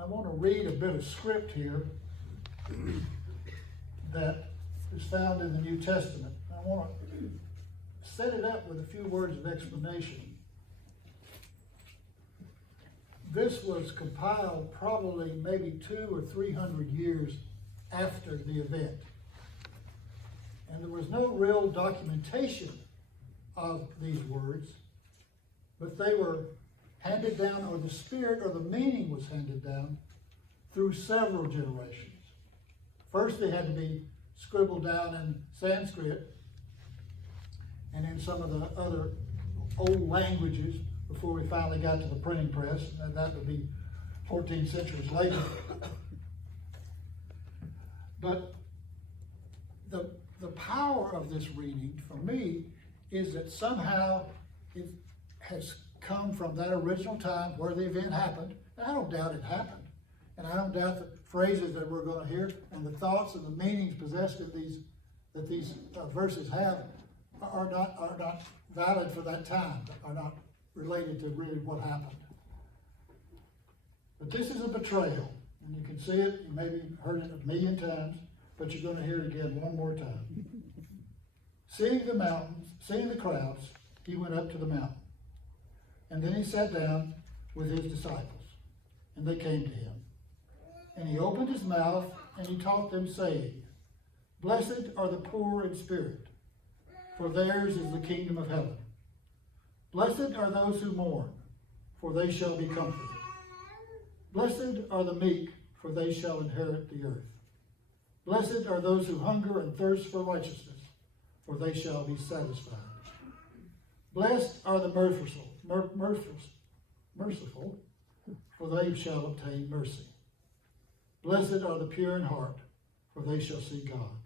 I want to read a bit of script here that is found in the New Testament. I want to set it up with a few words of explanation. This was compiled probably maybe 200 or 300 years after the event. And there was no real documentation of these words, but they were handed down, or the spirit or the meaning was handed down through several generations. First, they had to be scribbled down in Sanskrit and in some of the other old languages before we finally got to the printing press, and that would be 14 centuries later. But the power of this reading, for me, is that somehow it has come from that original time where the event happened. And I don't doubt it happened. And I don't doubt the phrases that we're going to hear and the thoughts and the meanings possessed in these verses have are not valid for that time, are not related to really what happened. But this is a betrayal, and you can see it. You maybe heard it a million times, but you're going to hear it again one more time. Seeing the mountains, seeing the crowds, he went up to the mountain. And then he sat down with his disciples, and they came to him. And he opened his mouth, and he taught them, saying, Blessed are the poor in spirit, for theirs is the kingdom of heaven. Blessed are those who mourn, for they shall be comforted. Blessed are the meek, for they shall inherit the earth. Blessed are those who hunger and thirst for righteousness, for they shall be satisfied. Blessed are the merciful, for they shall obtain mercy. Blessed are the pure in heart, for they shall see God.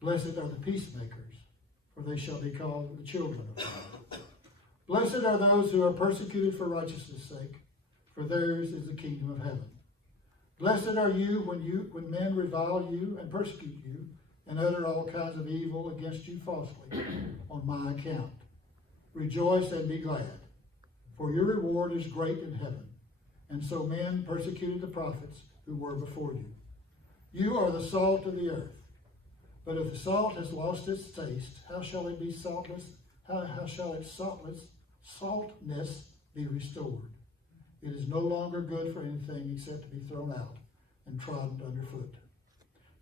Blessed are the peacemakers, for they shall be called the children of God. Blessed are those who are persecuted for righteousness' sake, for theirs is the kingdom of heaven. Blessed are you when men revile you and persecute you and utter all kinds of evil against you falsely on my account. Rejoice and be glad, for your reward is great in heaven. And so men persecuted the prophets who were before you. You are the salt of the earth. But if the salt has lost its taste, how shall it be saltless? How shall its saltness be restored? It is no longer good for anything except to be thrown out and trodden underfoot.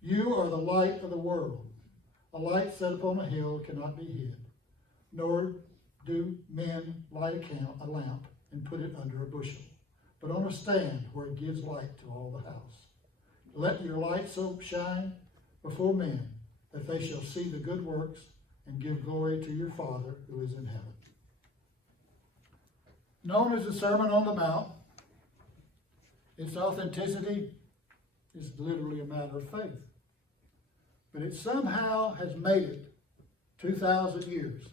You are the light of the world. A light set upon a hill cannot be hid, nor do men light a lamp and put it under a bushel, but on a stand where it gives light to all the house. Let your light so shine before men that they shall see the good works and give glory to your Father who is in heaven. Known as the Sermon on the Mount, its authenticity is literally a matter of faith. But it somehow has made it 2,000 years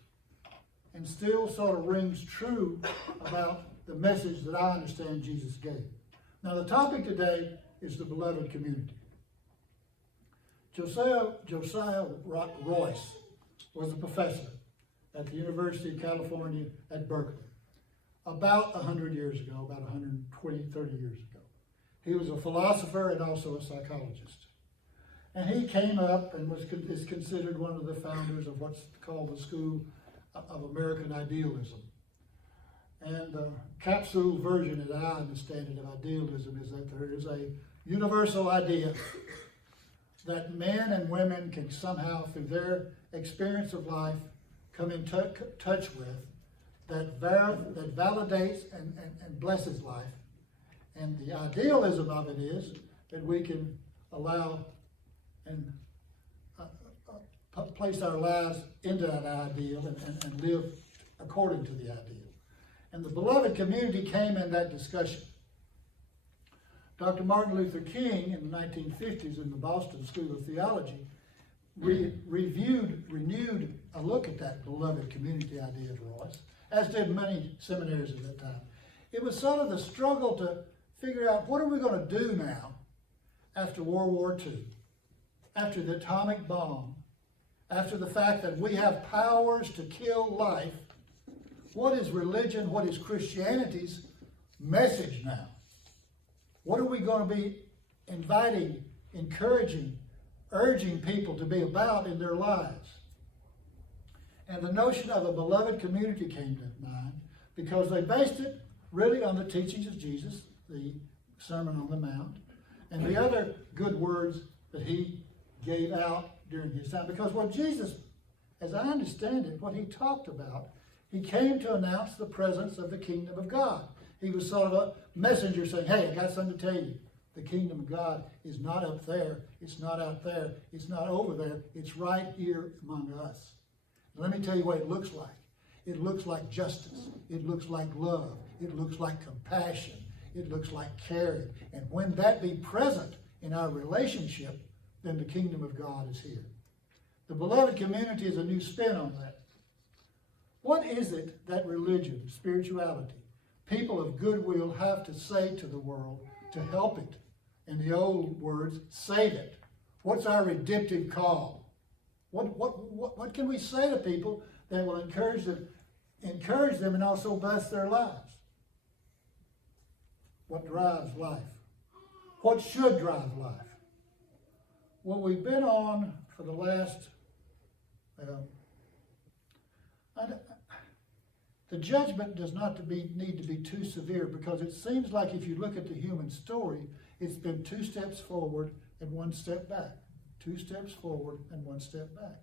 and still sort of rings true about the message that I understand Jesus gave. Now, the topic today is the beloved community. Josiah Royce was a professor at the University of California at Berkeley about 100 years ago, about 120, 30 years ago. He was a philosopher and also a psychologist. And he came up and is considered one of the founders of what's called the School of American Idealism. And the capsule version, as I understand it, of idealism is that there is a universal idea that men and women can somehow, through their experience of life, come in touch with, that validates and blesses life. And the idealism of it is that we can allow and place our lives into that ideal and live according to the ideal. And the beloved community came in that discussion. Dr. Martin Luther King in the 1950s in the Boston School of Theology renewed a look at that beloved community idea of Royce, as did many seminaries at that time. It was sort of the struggle to figure out, what are we going to do now after World War II, after the atomic bomb, after the fact that we have powers to kill life? What is religion, what is Christianity's message now? What are we going to be inviting, encouraging, urging people to be about in their lives? And the notion of a beloved community came to mind because they based it really on the teachings of Jesus, the Sermon on the Mount, and the other good words that he gave out during his time. Because what Jesus, as I understand it, what he talked about, he came to announce the presence of the kingdom of God. He was sort of a messenger saying, hey, I got something to tell you. The kingdom of God is not up there. It's not out there. It's not over there. It's right here among us. Let me tell you what it looks like. It looks like justice. It looks like love. It looks like compassion. It looks like caring. And when that be present in our relationship, then the kingdom of God is here. The beloved community is a new spin on that. What is it that religion, spirituality, people of goodwill have to say to the world to help it? In the old words, save it. What's our redemptive call? What can we say to people that will encourage them and also bless their lives? What drives life? What should drive life? Well, we've been on for the last, the judgment does not need to be too severe, because it seems like if you look at the human story, it's been 2 steps forward and 1 step back. 2 steps forward and 1 step back.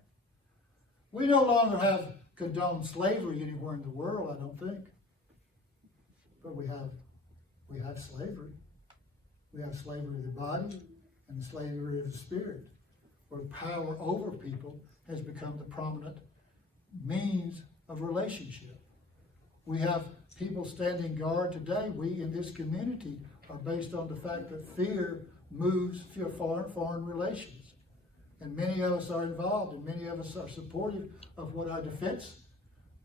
We no longer have condoned slavery anywhere in the world, I don't think. But we have slavery. We have slavery of the body and the slavery of the spirit, where power over people has become the prominent means of relationship. We have people standing guard today. We in this community are based on the fact that fear moves foreign relations. And many of us are involved, and many of us are supportive of what our defense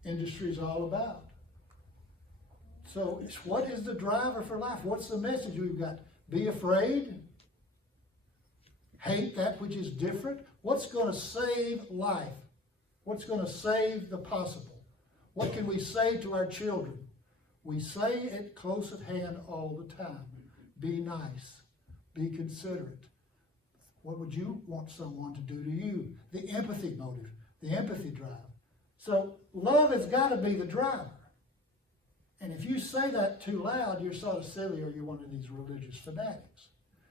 industry is all about. So what is the driver for life? What's the message we've got? Be afraid. Hate that which is different. What's going to save life? What's going to save the possible? What can we say to our children? We say it close at hand all the time. Be nice. Be considerate. What would you want someone to do to you? The empathy motive, the empathy drive. So love has got to be the driver. And if you say that too loud, you're sort of silly, or you're one of these religious fanatics.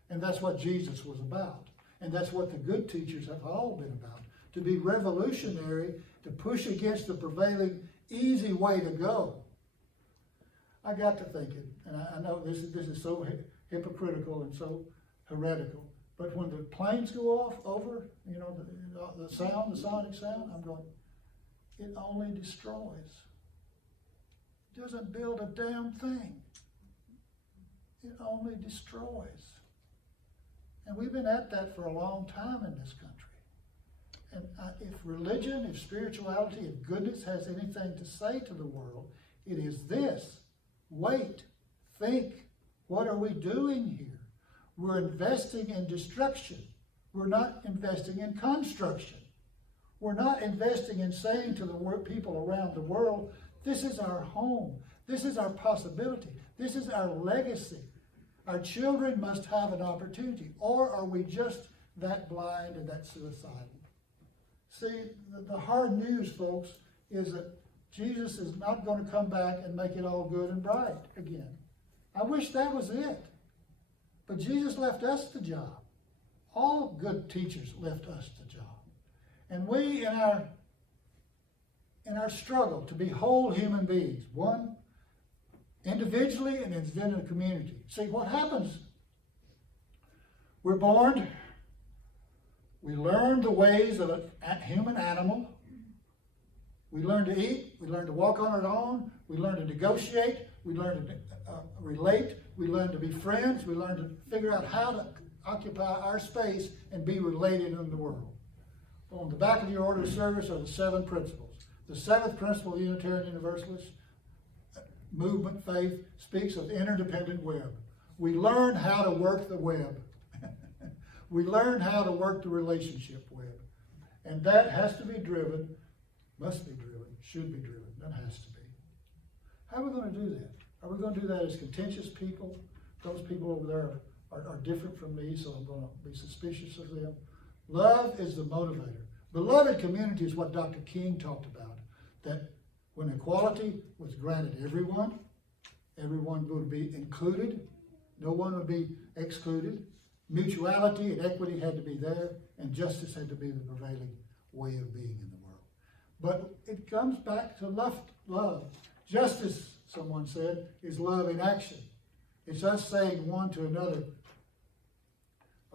And that's what Jesus was about. And that's what the good teachers have all been about. To be revolutionary, to push against the prevailing easy way to go. I got to thinking, and I know this is so hypocritical and so heretical, but when the planes go off over, the sonic sound, I'm going, it only destroys. It doesn't build a damn thing. It only destroys. And we've been at that for a long time in this country. And if religion, if spirituality, if goodness has anything to say to the world, it is this. Wait, think, what are we doing here? We're investing in destruction. We're not investing in construction. We're not investing in saying to the people around the world, this is our home. This is our possibility. This is our legacy. Our children must have an opportunity. Or are we just that blind and that suicidal? See, the hard news, folks, is that Jesus is not going to come back and make it all good and bright again. I wish that was it. But Jesus left us the job. All good teachers left us the job. And we, in our struggle to be whole human beings, one, individually and then in the community. See, what happens? We're born. We learn the ways of a human animal. We learn to eat. We learn to walk on our own. We learn to negotiate. We learn to relate. We learn to be friends. We learn to figure out how to occupy our space and be related in the world. On the back of your order of service are the 7 principles. The 7th principle of the Unitarian Universalist movement faith speaks of interdependent web. We learn how to work the web. We learn how to work the relationship web. And that has to be driven, must be driven, should be driven. That has to be. How are we going to do that? Are we going to do that as contentious people those people over there are different from me, so I'm going to be suspicious of them. Love is the motivator. Beloved community is what Dr. King talked about, that when equality was granted everyone would be included, no one would be excluded. Mutuality and equity had to be there, and justice had to be the prevailing way of being in the world. But it comes back to love. Justice, someone said, is love in action. It's us saying one to another,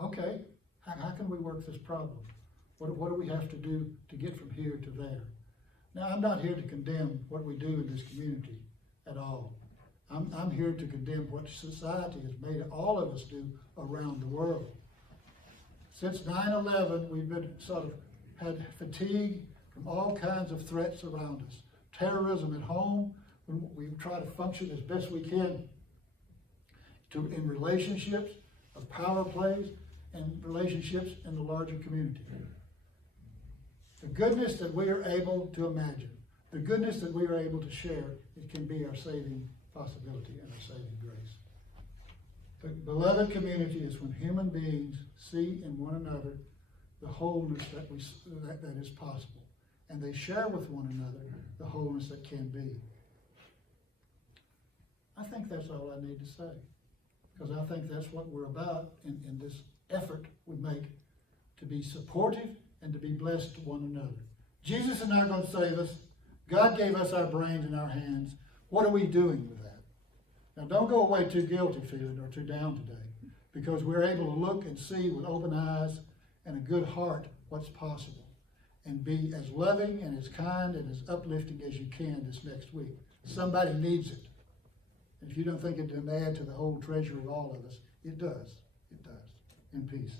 okay, how can we work this problem? What do we have to do to get from here to there? Now, I'm not here to condemn what we do in this community at all. I'm here to condemn what society has made all of us do around the world. Since 9/11, we've been had fatigue from all kinds of threats around us. Terrorism at home, when we try to function as best we can in relationships, of power plays, and relationships in the larger community. The goodness that we are able to imagine, the goodness that we are able to share, it can be our saving possibility and our saving grace. The beloved community is when human beings see in one another the wholeness that is possible, and they share with one another the wholeness that can be. I think that's all I need to say, because I think that's what we're about in this effort we make to be supportive and to be blessed to one another. Jesus is not going to save us. God gave us our brains in our hands. What are we doing with that? Now, don't go away too guilty feeling or too down today, because we're able to look and see with open eyes and a good heart what's possible, and be as loving and as kind and as uplifting as you can this next week. Somebody needs it. And if you don't think it can add to the whole treasure of all of us, it does. It does. In peace.